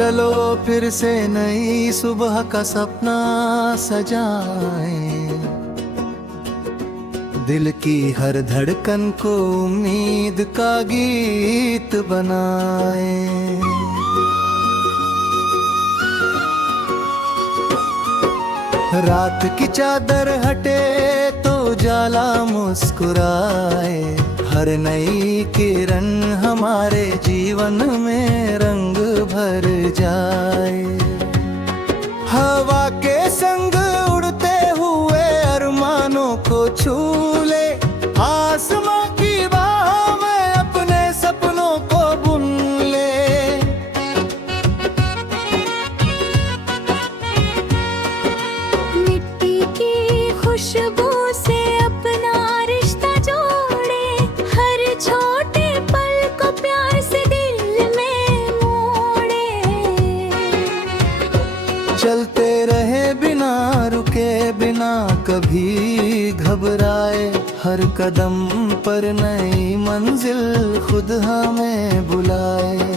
चलो फिर से नई सुबह का सपना सजाएं, दिल की हर धड़कन को उम्मीद का गीत बनाएं। रात की चादर हटे तो उजाला मुस्कुराए, हर नई किरण हमारे जीवन में रंग भर जाए। हवा के संग उड़ते हुए अरमानों को छू ले, आसमां की बाहों में अपने सपनों को बुन ले। मिट्टी की खुशबू से अपना रिश्ता जोड़े, हर छोटे पल को प्यार से दिल में मोड़े। चलते रहे बिना रुके, बिना कभी घबराए, हर कदम पर नई मंजिल खुद हमें बुलाए।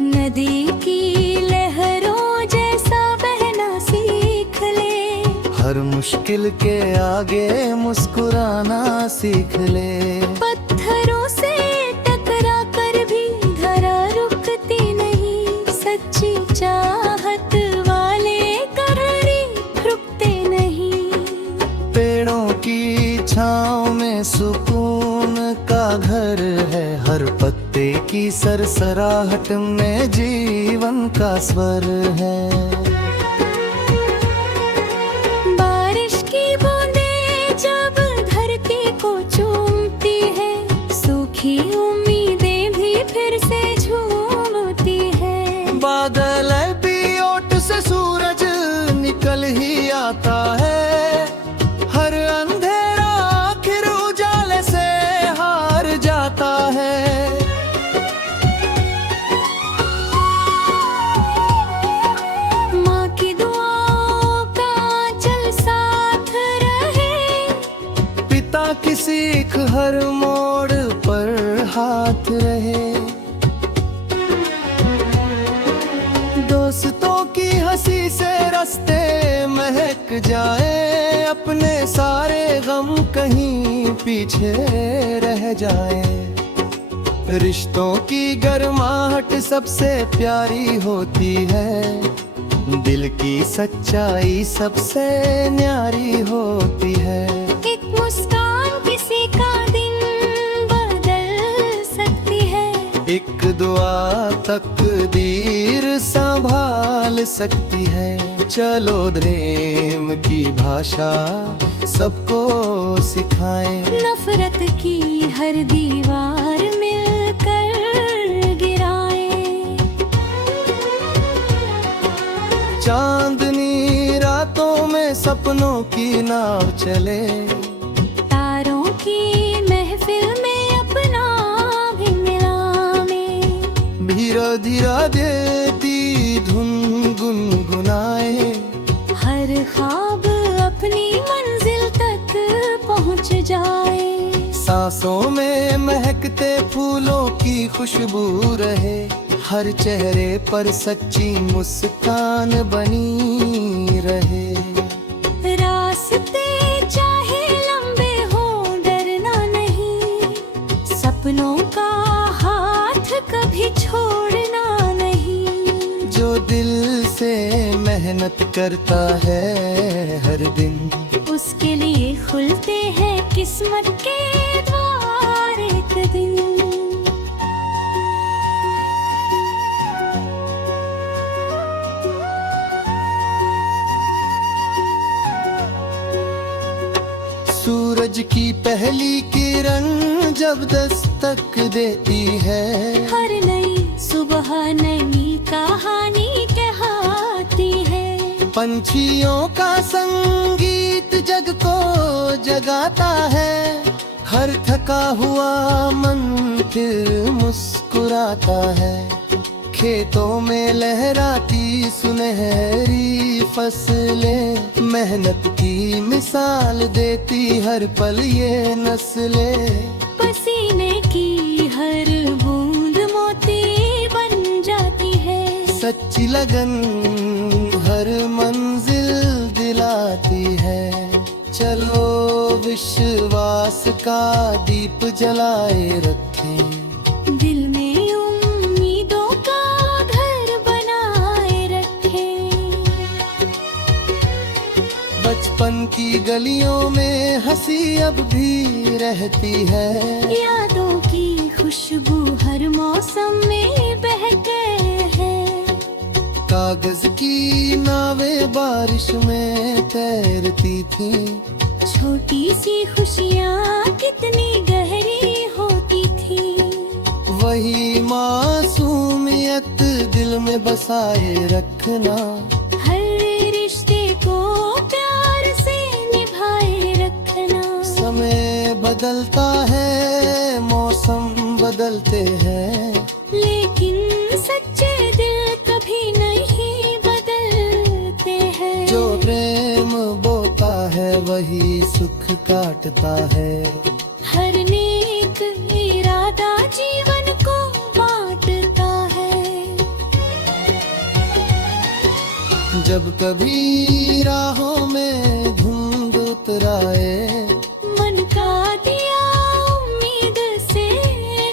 नदी की लहरों जैसा बहना सीख ले, हर मुश्किल के आगे मुस्कुराना सीख ले। पत्थरों से टकरा कर भी धरा रुकती नहीं, सच्ची चाहत वाले कभी रुकते नहीं। पेड़ों की छाँव में सुकून का घर है, हर पत्ते की सरसराहट में जीवन का स्वर है। बारिश की बूंदें जब धरती को चूमती है, सूखी उम्मीदें भी फिर से झूमती है। बादल भी ओट से सूरज निकल ही आता है, हर अंधेरा आखिर उजाले से हार जाता है। माँ की दुआओं का आंचल साथ रहे, पिता की सीख हर मोड़ पर हाथ रहे। दोस्तों की हंसी से रास्ते महक जाए, अपने सारे गम कहीं पीछे रह जाए। रिश्तों की गर्माहट सबसे प्यारी होती है, दिल की सच्चाई सबसे न्यारी होती है। एक मुस्कान किसी का दिन बदल सकती है, एक दुआ तकदीर संभाल सकती है। चलो प्रेम की भाषा सबको सिखाएं, नफरत की हर दीवार मिलकर गिराएं। चांदनी रातों में सपनों की नाव चले, तारों की महफिल में अपना भी मिलाएं। धीरा धीरा देती धुन गुनगुनाए, हर ख्वाब अपनी मंजिल तक पहुंच जाए। सांसों में महकते फूलों की खुशबू रहे, हर चेहरे पर सच्ची मुस्कान बनी रहे। रास्ते चाहे लंबे हो डरना नहीं, सपनों का हाथ कभी छोड़ना नहीं। जो दिल से मेहनत करता है हर दिन, उसके लिए खुलते हैं किस्मत के द्वार एक दिन। सूरज की पहली किरण जब दस्तक देती है, हर नई सुबह नई कहानी कहती है। पंछियों का संगीत जग को जगाता है, हर थका हुआ मन फिर मुस्कुराता है। खेतों में लहराती सुनहरी फसलें, मेहनत की मिसाल देती हर पल ये नस्लें। पसीने की हर बूंद मोती बन जाती है। सच्ची लगन हर मंजिल दिलाती है। चलो विश्वास का दीप जलाए रखें, दिल में उम्मीदों का घर बनाए रखें। बचपन की गलियों में हंसी अब भी रहती है। यादों की खुशबू हर मौसम में बहके है। कागज की नावें बारिश में तैरती थी। छोटी सी खुशियाँ कितनी गहरी होती थी। वही मासूमियत दिल में बसाए रखना। हर रिश्ते को प्यार से निभाए रखना। समय बदलता है, मौसम बदलते हैं, लेकिन सच्चे दिल कभी नहीं बदलते हैं। जो प्रेम बोता है वही सुख काटता है। हर नेक इरादा जीवन को बांटता है। जब कभी राहों में धुंध उतराए, मन का दिया उम्मीद से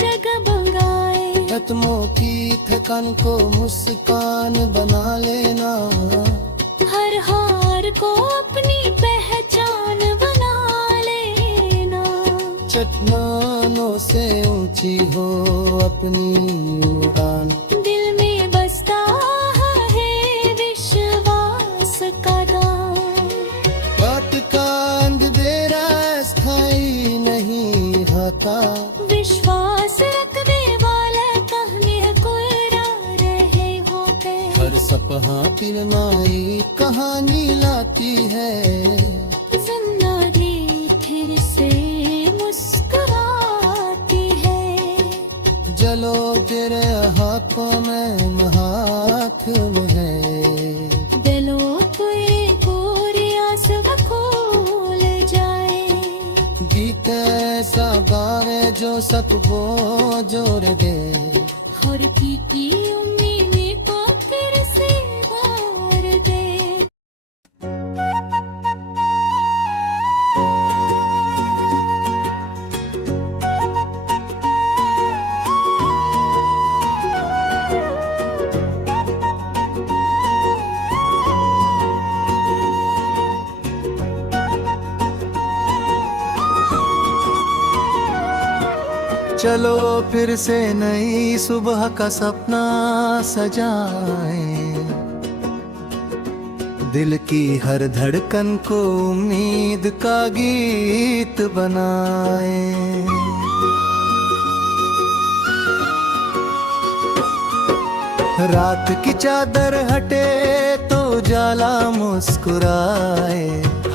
जगमगाए। कदमों की थकान को मुस्कान बना लेना। हर हार को अपनी पहचान बना लेना। चट्टानों से ऊंची हो अपनी उड़ान। दिल में बसता है विश्वास का दान। बात का अंधेरा स्थायी नहीं होता। विश्वास रखने वाला कहने कोरा रहे हो गए। हर सपहा फिर नई कहानी लाती है। जिंदगी फिर से मुस्कुराती है। चलो तेरे हाथों में हाथ में है। दिलों को एक सब खोल जाए। गीत ऐसा गावे जो सबको जोड़ दे। और की उम्मीद को फिर से भर दे। चलो फिर से नई सुबह का सपना सजाएं। दिल की हर धड़कन को उम्मीद का गीत बनाएं। रात की चादर हटे तो जाला मुस्कुराए।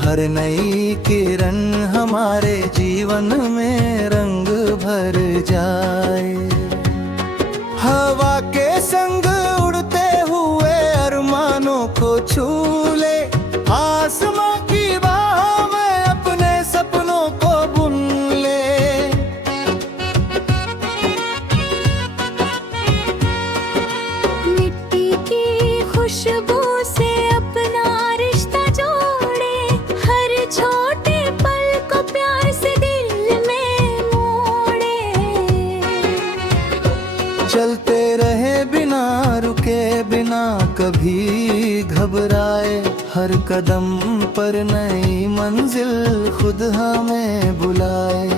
हर नई किरण हमारे जीवन में रंग भर जाए। हवा के संग उड़ते हुए अरमानों को छू ले। आसमां की बाहों में अपने सपनों को बुन ले। मिट्टी की खुशबू से अपना रिश्ता जोड़े। हर छोटे पल को प्यार से दिल में मोड़े। चलते रहे बिना रुके, बिना कभी घबराए। हर कदम पर नई मंजिल खुद हमें बुलाए।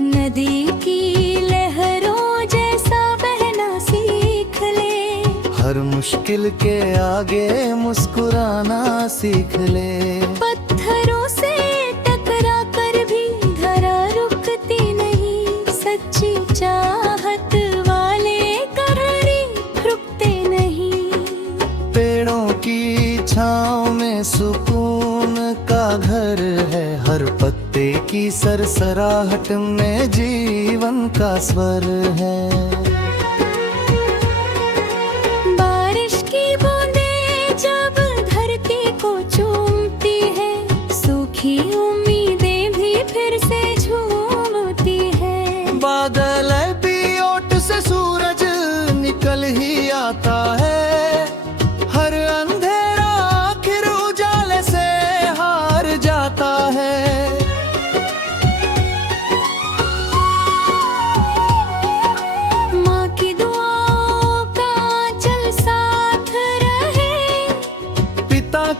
नदी की लहरों जैसा बहना सीख ले। हर मुश्किल के आगे मुस्कुराना सीख ले। पत्थरों से टकरा कर भी धरा रुकती नहीं। सच्ची चाहत वाले कभी रुकते नहीं। पेड़ों की छाँव में सुकून का घर है। हर पत्ते की सरसराहट में जीवन का स्वर है। बारिश की बूंदें जब धरती को चूमती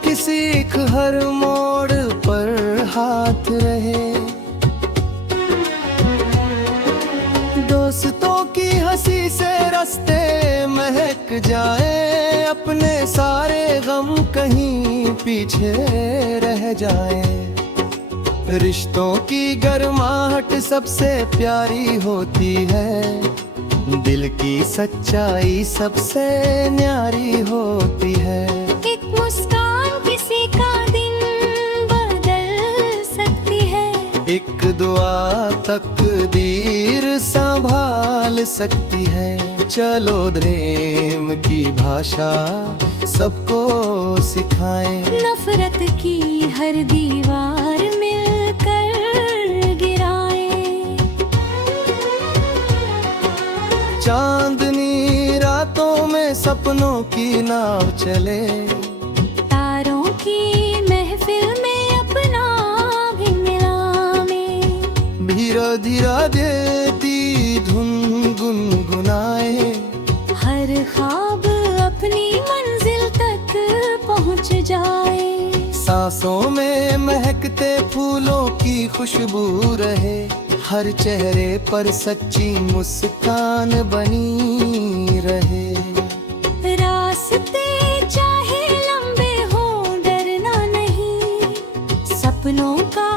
की सीख हर मोड़ पर हाथ रहे। दोस्तों की हंसी से रास्ते महक जाए, अपने सारे गम कहीं पीछे रह जाए। रिश्तों की गर्माहट सबसे प्यारी होती है, दिल की सच्चाई सबसे न्यारी होती है। एक मुस्कान किसी का दिन बदल सकती है, एक दुआ तकदीर संभाल सकती है। चलो प्रेम की भाषा सबको सिखाएं, नफरत की हर दीवार मिलकर गिराएं। चांदनी रातों में सपनों की नाव चले, तारों की महफिल में अपना भी मिलावे। धीरा धीरा देती धुन गुनगुनाए, हर ख्वाब अपनी मंजिल तक पहुंच जाए। सांसों में महकते फूलों की खुशबू रहे, हर चेहरे पर सच्ची मुस्कान बनी रहे। रास्ते चाहे लंबे हो डरना नहीं, सपनों का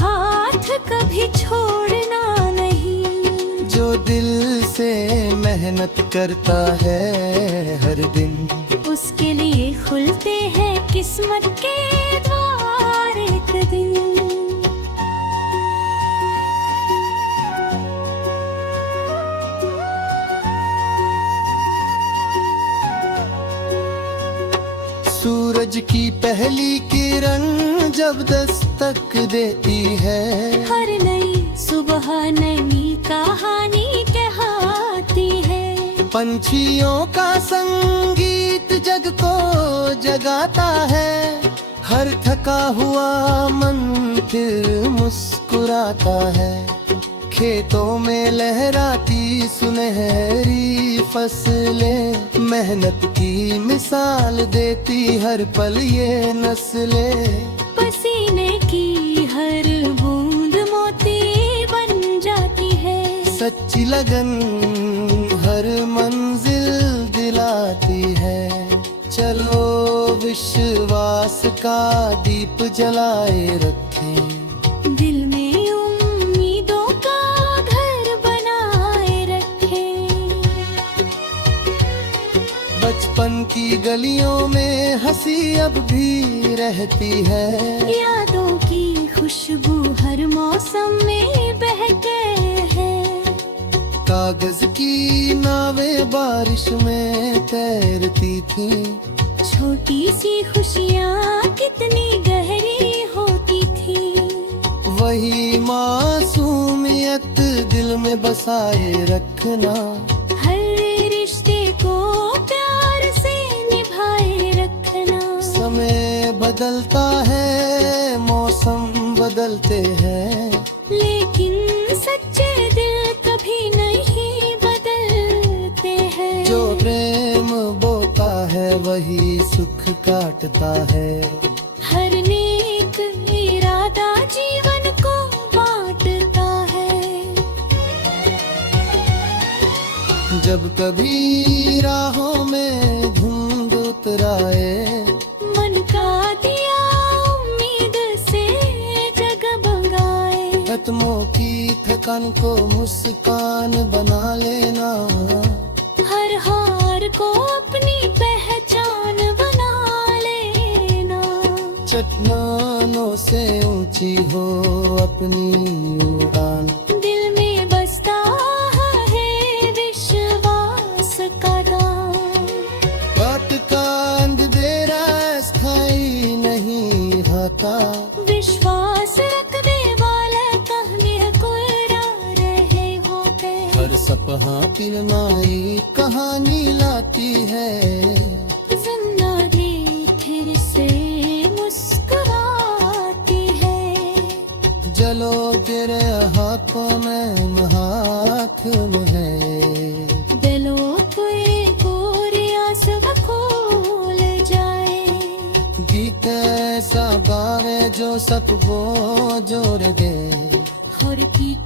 हाथ कभी छोड़ना नहीं। जो दिल से मेहनत करता है हर दिन, उसके लिए खुलते हैं किस्मत के द्वार एक दिन। सूरज की पहली किरण जब दस्तक देती है, हर नई सुबह नई कहानी कहती है। पंछियों का संगीत जग को जगाता है, हर थका हुआ मन फिर मुस्कुराता है। खेतों में लहराती सुनहरी फसलें, मेहनत की मिसाल देती हर पल ये नस्लें। पसीने की हर बूंद मोती बन जाती है, सच्ची लगन हर मंजिल दिलाती है। चलो विश्वास का दीप जलाए रखें, दिल में उम्मीदों का घर बनाए रखें। बचपन की गलियों में हंसी अब भी रहती है, यादों की खुशबू हर मौसम में बहके है। कागज की नावें बारिश में तैरती थी, छोटी सी खुशियाँ कितनी गहरी होती थी। वही मासूमियत दिल में बसाए रखना, हर रिश्ते को प्यार से निभाए रखना। समय बदलता है, मौसम बदलते हैं, लेकिन सच्चे दिल कभी नहीं बदलते हैं। जो प्रेम बोता है वही सुख काटता है। हर नेक इरादा जीवन को बांटता है। जब कभी राहों में धुंध उतराए, मन का दिया उम्मीद से जगमगाए। कदमों की थकान को मुस्कान बना लेना, हर हार को अपनी पहचान बना लेना। चट्टानों से ऊंची हो अपनी उड़ान, दिल में बसता है विश्वास का दान। बात का अंधेरा स्थायी नहीं होता, विश्वास रखने वाला कहने कोरा रहे होते। हर सपहा किरनाई कहानी लाती है। जिंदगी फिर से मुस्कुराती है। चलो तेरे हाथों में हाथ में है, दिलों पे गोरियां सब खोल जाए। गीत जो सबको जोड़ दे और कीट